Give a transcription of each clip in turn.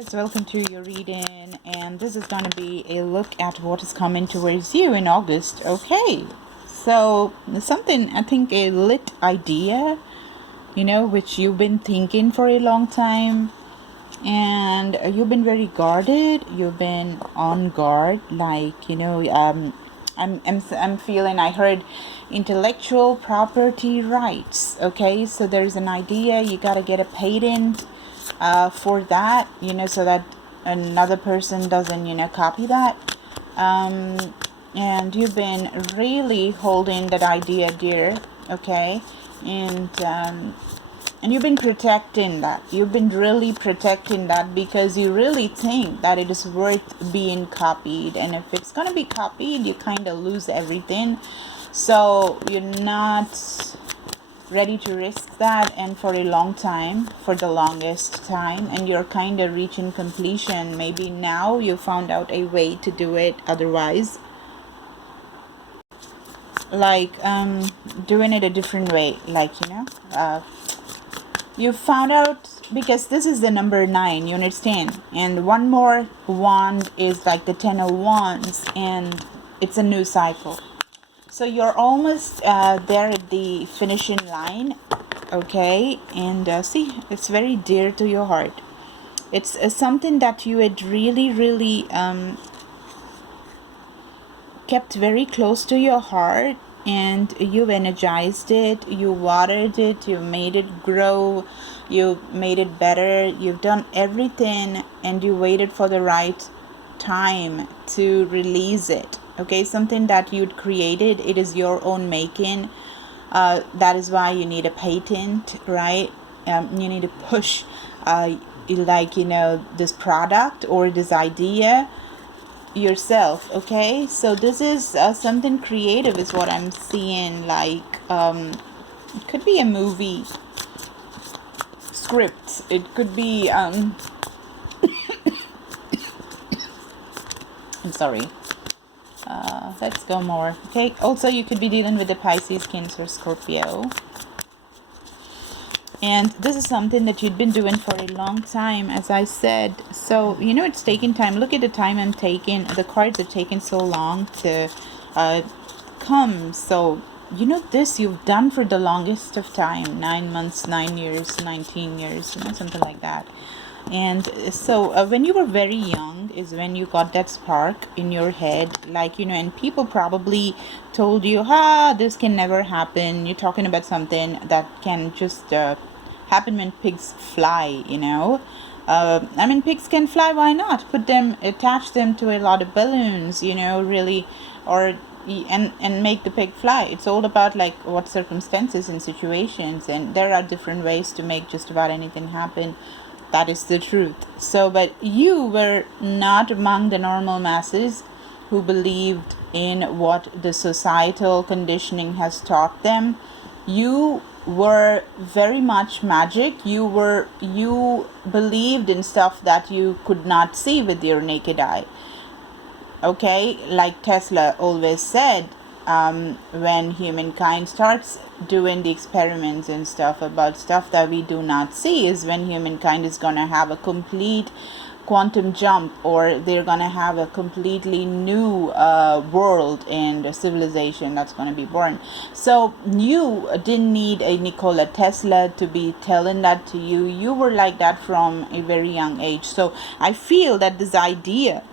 Taurus, welcome to your reading, and this is going to be a look at what is coming towards you in August. Okay, so something, I think, a lit idea, which you've been thinking for a long time, and you've been very guarded, you've been on guard, I'm feeling, I heard intellectual property rights. Okay, so there's an idea, you got to get a patent for that, so that another person doesn't, copy that. And you've been really holding that idea dear, okay? And you've been protecting that. You've been really protecting that because you really think that it is worth being copied. And if it's going to be copied, you kind of lose everything. So you're not ready to risk that, and for a long time, for the longest time, and you're kind of reaching completion. Maybe now you found out a way to do it otherwise, like doing it a different way, you found out, because this is the number 9, you understand, and one more wand is like the 10 of wands, and it's a new cycle. So you're almost there at the finishing line, okay? And see, it's very dear to your heart. It's something that you had really kept very close to your heart, and you've energized it, you watered it, you made it grow, you made it better, you've done everything, and you waited for the right time to release it. Okay, something that you'd created, it is your own making. That is why you need a patent, right? You need to push this product or this idea yourself. Okay, so this is something creative is what I'm seeing. Like it could be a movie script, it could be I'm sorry. Let's go more. Okay, also you could be dealing with the Pisces, Cancer, Scorpio. And this is something that you've been doing for a long time, as I said. So, it's taking time. Look at the time I'm taking. The cards are taking so long to come. So, this you've done for the longest of time. 9 months, 9 years, 19 years, something like that. And so when you were very young is when you got that spark in your head, and people probably told you, this can never happen. You're talking about something that can just happen when pigs fly, pigs can fly, why not? Attach them to a lot of balloons, really, or and make the pig fly. It's all about what circumstances and situations, and there are different ways to make just about anything happen. That is the truth. So, but you were not among the normal masses who believed in what the societal conditioning has taught them. You were very much magic. You believed in stuff that you could not see with your naked eye. Okay, like Tesla always said, when humankind starts doing the experiments and stuff about stuff that we do not see, is when humankind is going to have a complete quantum jump, or they're going to have a completely new world and a civilization that's going to be born. So you didn't need a Nikola Tesla to be telling that to you. You were like that from a very young age. So I feel that this idea,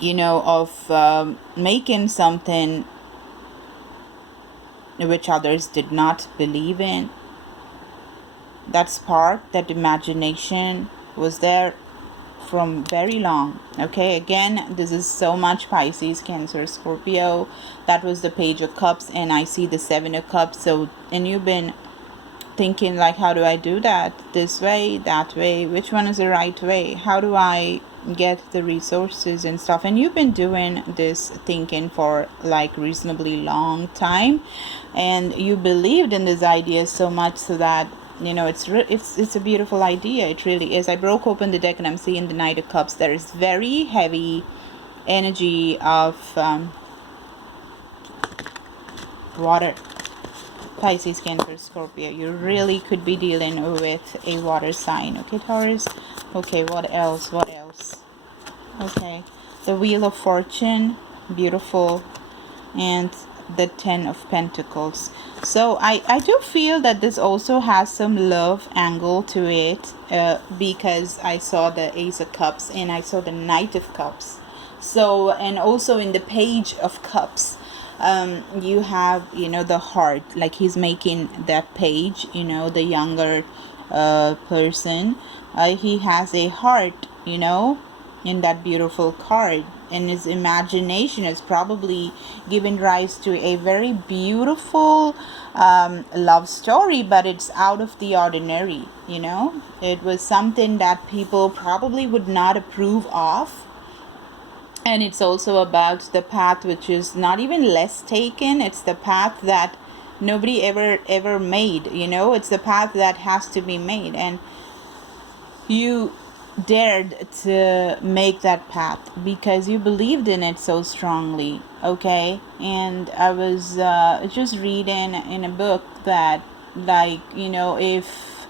of making something which others did not believe in, that spark, that imagination was there from very long. Okay, again, this is so much Pisces, Cancer, Scorpio. That was the Page of Cups, and I see the 7 of Cups. So, and you've been thinking, how do I do that? This way, that way, which one is the right way? How do I get the resources and stuff? And you've been doing this thinking for reasonably long time, and you believed in this idea so much so that it's a beautiful idea. It really is. I broke open the deck and I'm seeing the Knight of Cups. There is very heavy energy of water. Pisces, Cancer, Scorpio. You really could be dealing with a water sign. Okay, Taurus. Okay, what else? What else? Okay, the Wheel of Fortune, beautiful, and the Ten of Pentacles. So I do feel that this also has some love angle to it, because I saw the Ace of Cups and I saw the Knight of Cups. So, and also in the Page of Cups, you have, you know, the heart, like he's making that page, you know, the younger person, he has a heart, you know, in that beautiful card, and his imagination has probably given rise to a very beautiful love story, but it's out of the ordinary, you know. It was something that people probably would not approve of. And it's also about the path which is not even less taken, it's the path that nobody ever made, you know. It's the path that has to be made, and you dared to make that path because you believed in it so strongly. Okay, and I was just reading in a book that, like, you know, if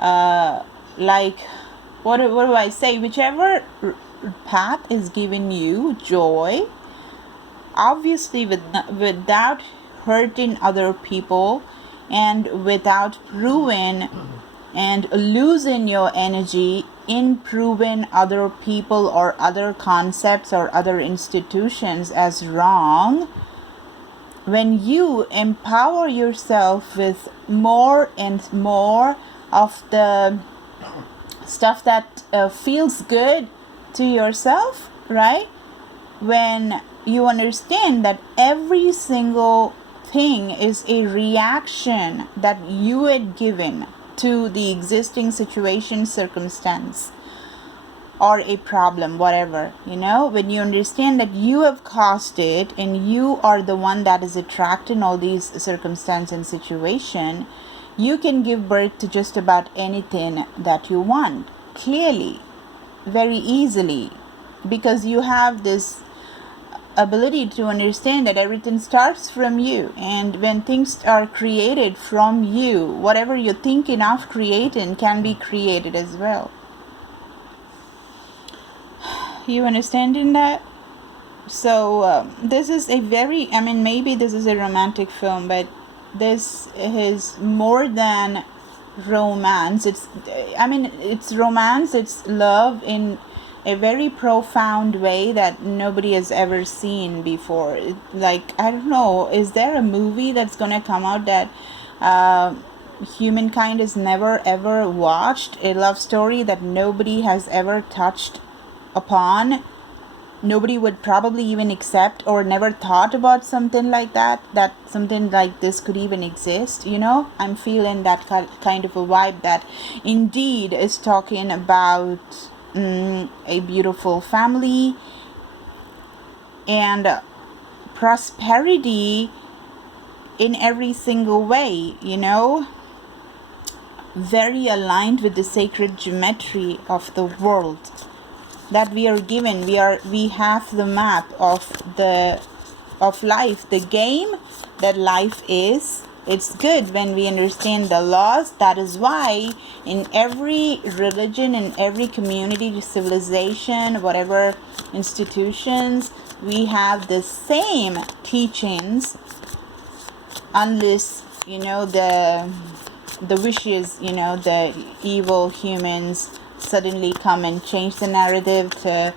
like, what do I say, whichever path is giving you joy, obviously without hurting other people and without proving and losing your energy in proving other people or other concepts or other institutions as wrong, when you empower yourself with more and more of the stuff that feels good to yourself, right? When you understand that every single thing is a reaction that you had given to the existing situation, circumstance, or a problem, whatever, you know, when you understand that you have caused it and you are the one that is attracting all these circumstance and situation, you can give birth to just about anything that you want, clearly, very easily, because you have this ability to understand that everything starts from you, and when things are created from you, whatever you're thinking of creating can be created as well. You understanding that? So this is a very, I mean, maybe this is a romantic film, but this is more than romance. It's, I mean, it's romance, it's love in a very profound way that nobody has ever seen before. Like, I don't know, is there a movie that's gonna come out that humankind has never ever watched? A love story that nobody has ever touched upon, nobody would probably even accept or never thought about something like that, that something like this could even exist, you know. I'm feeling that kind of a vibe that indeed is talking about a beautiful family and prosperity in every single way, you know, very aligned with the sacred geometry of the world that we are given. We have the map of life, the game that life is. It's good when we understand the laws. That is why in every religion, in every community, civilization, whatever institutions, we have the same teachings, unless, you know, the wishes, you know, the evil humans suddenly come and change the narrative to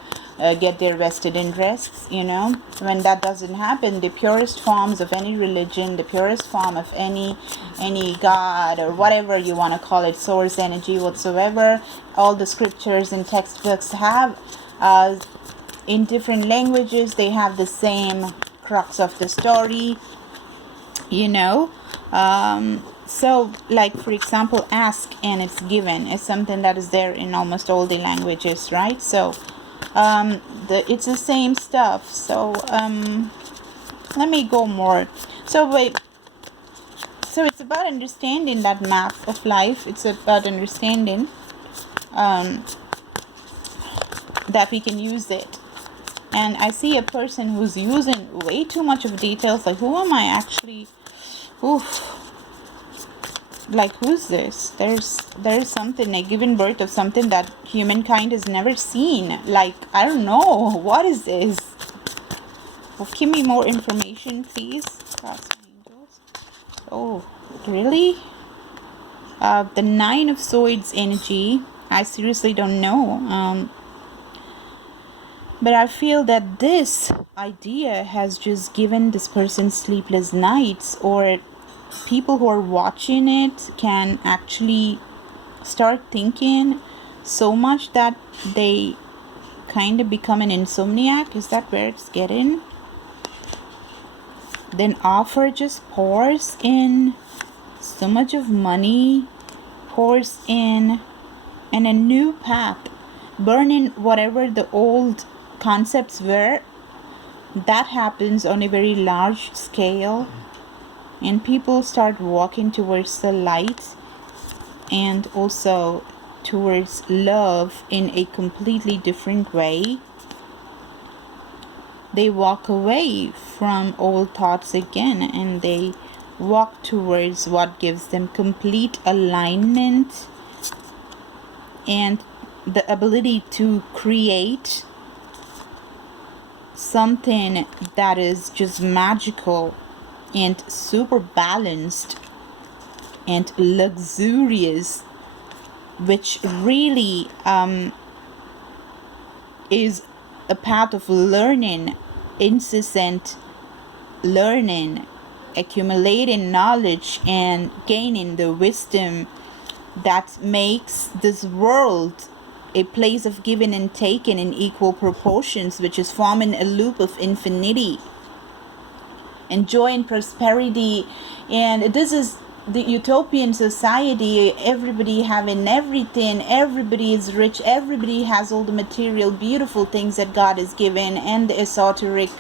get their vested interests, you know. When that doesn't happen, the purest forms of any religion, the purest form of any god or whatever you want to call it, source energy whatsoever, all the scriptures and textbooks have in different languages, they have the same crux of the story, you know. So, like, for example, ask and it's given is something that is there in almost all the languages, right? So it's the same stuff. So let me go more. So wait, so it's about understanding that map of life. It's about understanding that we can use it. And I see a person who's using way too much of details, like, who am I actually? Oof. Like, who's this? There's something, like, giving birth of something that humankind has never seen. Like, I don't know. What is this? Well, give me more information, please. Cross angels. Oh, really? The Nine of Swords energy. I seriously don't know. But I feel that this idea has just given this person sleepless nights, or people who are watching it can actually start thinking so much that they kind of become an insomniac. Is that where it's getting? Then offer just pours in so much of money, pours in, and a new path, burning whatever the old concepts were. That happens on a very large scale, and people start walking towards the light and also towards love in a completely different way. They walk away from old thoughts again, and they walk towards what gives them complete alignment and the ability to create something that is just magical and super balanced and luxurious, which really is a path of learning, incessant learning, accumulating knowledge and gaining the wisdom that makes this world a place of giving and taking in equal proportions, which is forming a loop of infinity and joy and prosperity. And this is the utopian society. Everybody having everything, everybody is rich, everybody has all the material beautiful things that God has given, and the esoteric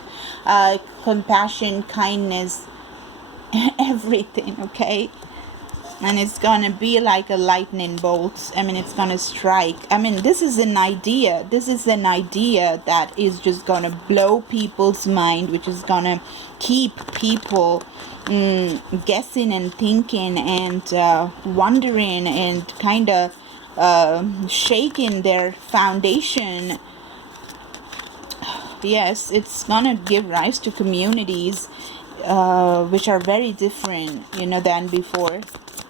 compassion, kindness, everything. Okay, and it's gonna be like a lightning bolt. I mean, it's gonna strike. I mean, this is an idea that is just gonna blow people's mind, which is gonna keep people guessing and thinking and wondering and kind of shaking their foundation. Yes, it's gonna give rise to communities which are very different, than before.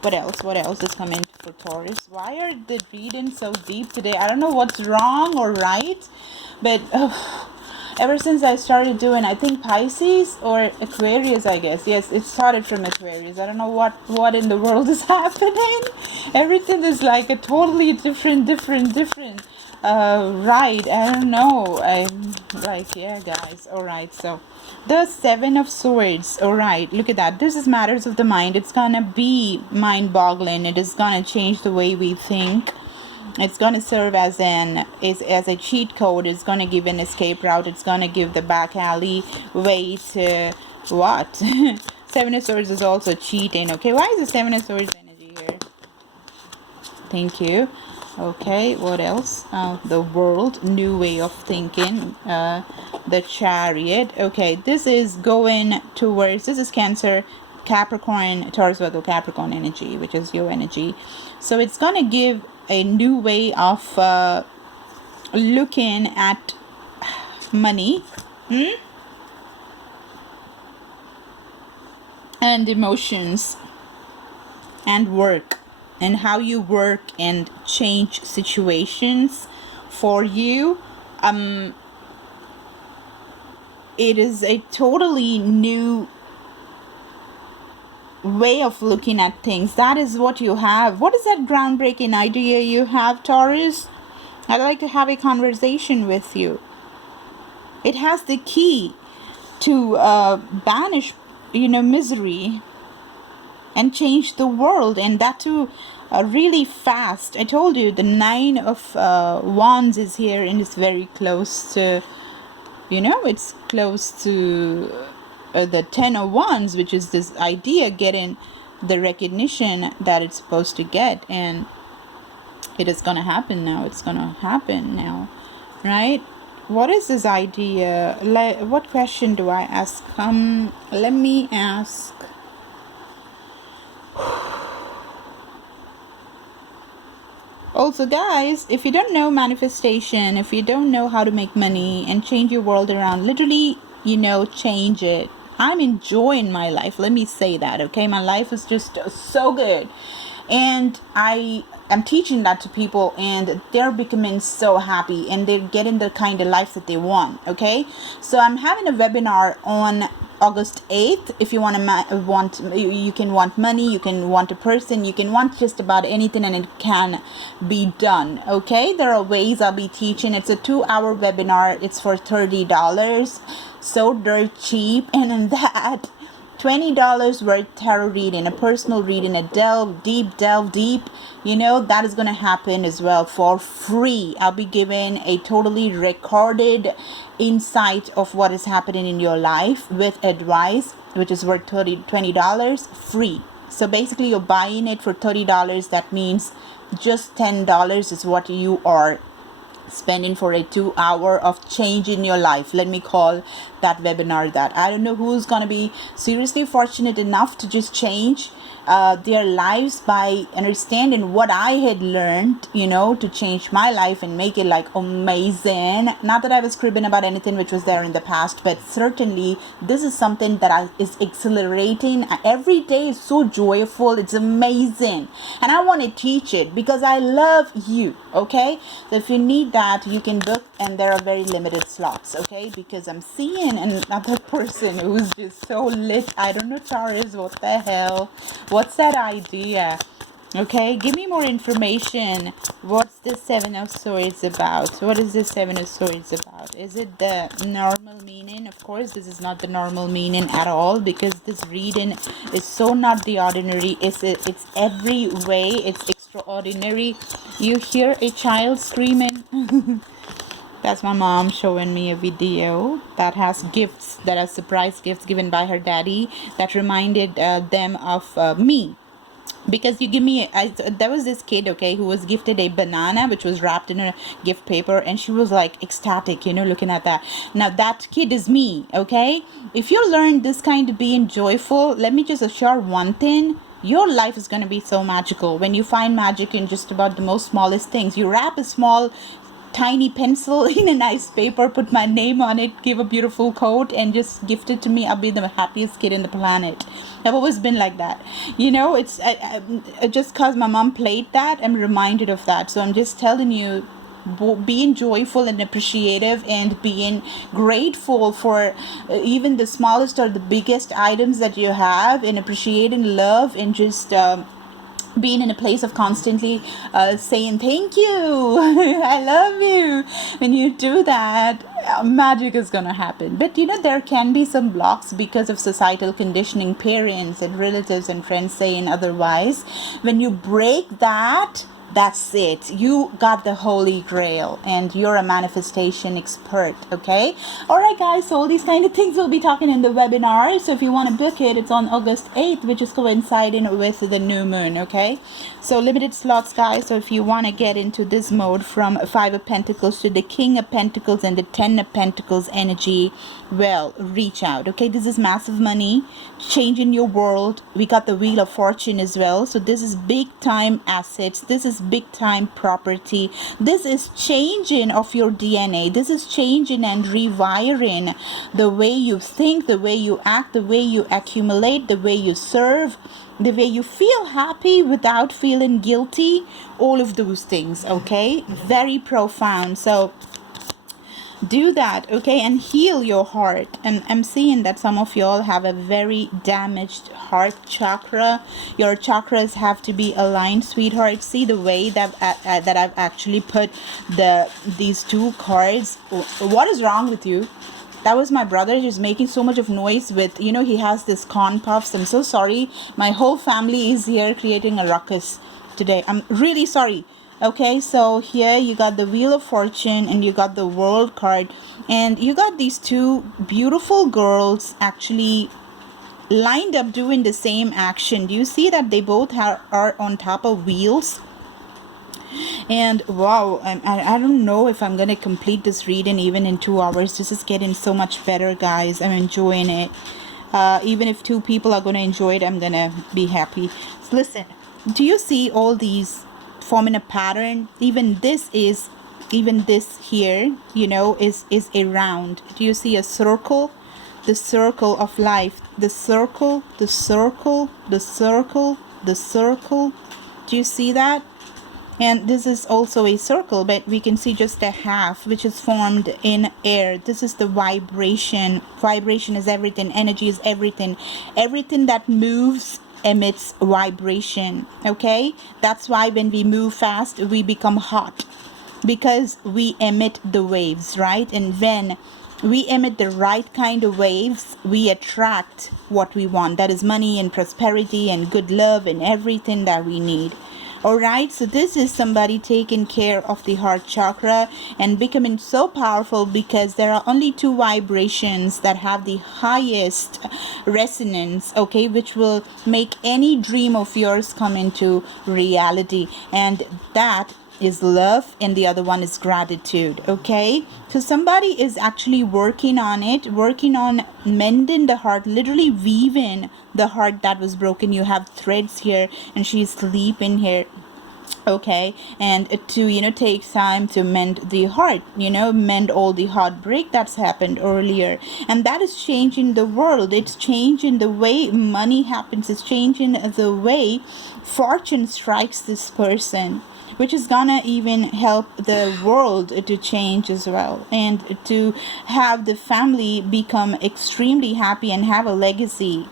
What else is coming for Taurus? Why are the readings so deep today? I don't know what's wrong or right, but ever since I started doing, I think Pisces or Aquarius, I guess. Yes, it started from Aquarius. I don't know what in the world is happening. Everything is like a totally different. Right, I don't know. I'm like, yeah, guys. All right, so the Seven of Swords. All right, look at that. This is matters of the mind. It's gonna be mind-boggling. It is gonna change the way we think. It's gonna serve as a cheat code. It's gonna give an escape route. It's gonna give the back alley way to what? Seven of Swords is also cheating. Okay, why is the Seven of Swords energy here? Thank you. Okay, what else? The world, new way of thinking. The Chariot. Okay, this is going towards, this is Cancer, Capricorn, Taurus, Virgo, Capricorn energy, which is your energy. So it's gonna give a new way of looking at money and emotions and work, and how you work and change situations for you. It is a totally new way of looking at things. That is what you have. What is that groundbreaking idea you have, Taurus? I'd like to have a conversation with you. It has the key to banish, misery and change the world, and that too really fast. I told you the Nine of Wands is here, and it's very close to, it's close to the Ten of Wands, which is this idea getting the recognition that it's supposed to get, and it is gonna happen now. It's gonna happen now, right? What is this idea? What question do I ask? Let me ask. Also, guys, if you don't know manifestation, if you don't know how to make money and change your world around, literally, change it. I'm enjoying my life. Let me say that, okay? My life is just so good. And I am teaching that to people, and they're becoming so happy, and they're getting the kind of life that they want, okay? So I'm having a webinar on August 8th. If you want you can want money, you can want a person, you can want just about anything, and it can be done, okay? There are ways I'll be teaching. It's a 2-hour webinar. It's for $30, so dirt cheap. And in that, $20 worth tarot reading, a personal reading, a delve deep, that is going to happen as well for free. I'll be giving a totally recorded insight of what is happening in your life with advice, which is worth $20 free. So basically, you're buying it for $30. That means just $10 is what you are spending for a 2-hour of change in your life. Let me call that webinar that. I don't know who's gonna be seriously fortunate enough to just change their lives by understanding what I had learned, to change my life and make it like amazing. Not that I was cribbing about anything which was there in the past, but certainly this is something that is exhilarating. Every day is so joyful. It's amazing, and I want to teach it because I love you, okay? So if you need that, you can book, and there are very limited slots, okay? Because I'm seeing another person who's just so lit. I don't know, Taurus, what the hell? What's that idea? Okay, give me more information. What's the Seven of Swords about? What is the Seven of Swords about? Is it the normal meaning? Of course, this is not the normal meaning at all, because this reading is so not the ordinary. It's every way. It's extraordinary. You hear a child screaming? That's my mom showing me a video that has gifts, that are surprise gifts given by her daddy that reminded them of me. Because you give me, there was this kid, okay, who was gifted a banana which was wrapped in a gift paper, and she was like ecstatic, looking at that. Now that kid is me, okay? If you learn this kind of being joyful, let me just assure one thing: your life is going to be so magical when you find magic in just about the most smallest things. You wrap a small tiny pencil in a nice paper, put my name on it, give a beautiful coat, and just gift it to me. I'll be the happiest kid in the planet. I've always been like that. It's just because my mom played that, I'm reminded of that. So I'm just telling you, being joyful and appreciative and being grateful for even the smallest or the biggest items that you have, and appreciating love, and just being in a place of constantly saying thank you, I love you. When you do that, magic is gonna happen. But there can be some blocks because of societal conditioning, parents and relatives and friends saying otherwise. When you break that, that's it. You got the holy grail, and you're a manifestation expert, okay? All right, guys, so all these kind of things we'll be talking in the webinar. So if you want to book it, it's on August 8th, which is coinciding with the new moon, okay? So limited slots, guys. So if you want to get into this mode from 5 of Pentacles to the King of Pentacles and the 10 of Pentacles energy, well, reach out, okay? This is massive money, changing your world. We got the Wheel of Fortune as well. So this is big time assets. This is big time property. This is changing of your DNA. This is changing and rewiring the way you think, the way you act, the way you accumulate, the way you serve, the way you feel happy without feeling guilty. All of those things, okay? Very profound. So do that, okay, and heal your heart. And I'm seeing that some of y'all have a very damaged heart chakra. Your chakras have to be aligned, sweetheart. See the way that I've actually put these two cards. What is wrong with you? That was my brother. He's making so much of noise with, he has this corn puffs. I'm so sorry. My whole family is here creating a ruckus today. I'm really sorry. Okay, so here you got the Wheel of Fortune and you got the World card, and you got these two beautiful girls actually lined up doing the same action. Do you see that they both are on top of wheels? And wow, I don't know if I'm gonna complete this reading even in 2 hours. This is getting so much better, guys. I'm enjoying it. Even if 2 people are gonna enjoy it, I'm gonna be happy. So listen, do you see all these forming a pattern. Even this here, you know, is a round. Do you see a circle? The circle of life, the circle, the circle, the circle, the circle. Do you see that? And this is also a circle, but we can see just a half, which is formed in air. This is the vibration. Vibration is everything. Energy is everything. Everything that moves emits vibration. Okay, that's why when we move fast we become hot, because we emit the waves, right? And when we emit the right kind of waves, we attract what we want. That is money and prosperity and good love and everything that we need. All right, so this is somebody taking care of the heart chakra and becoming so powerful, because there are only 2 vibrations that have the highest resonance, okay, which will make any dream of yours come into reality. And that is love, and the other one is gratitude. Okay, so somebody is actually working on it, working on mending the heart, literally weaving the heart that was broken. You have threads here, and she's sleeping here. Okay, and to, you know, take time to mend the heart, you know, mend all the heartbreak that's happened earlier. And that is changing the world. It's changing the way money happens. It's changing the way fortune strikes this person, which is gonna even help the world to change as well, and to have the family become extremely happy and have a legacy.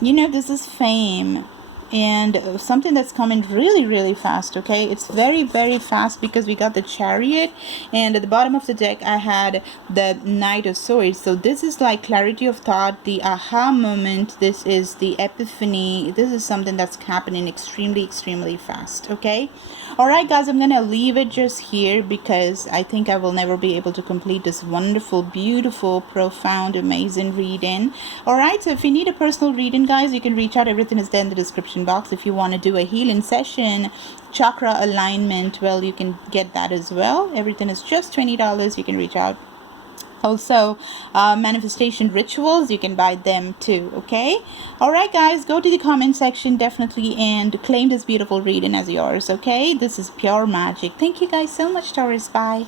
You know, this is fame, and something that's coming really, really fast. Okay, it's very, very fast, because we got the Chariot, and at the bottom of the deck I had the Knight of Swords. So this is like clarity of thought, the aha moment. This is the epiphany. This is something that's happening extremely, extremely fast. Okay, all right guys, I'm gonna leave it just here, because I think I will never be able to complete this wonderful, beautiful, profound, amazing reading. All right, so if you need a personal reading, guys, you can reach out. Everything is there in the description box. If you want to do a healing session, chakra alignment, well, you can get that as well. Everything is just $20. You can reach out. Also, manifestation rituals, you can buy them too. Okay, all right guys, go to the comment section definitely and claim this beautiful reading as yours. Okay, this is pure magic. Thank you guys so much, Taurus. Bye.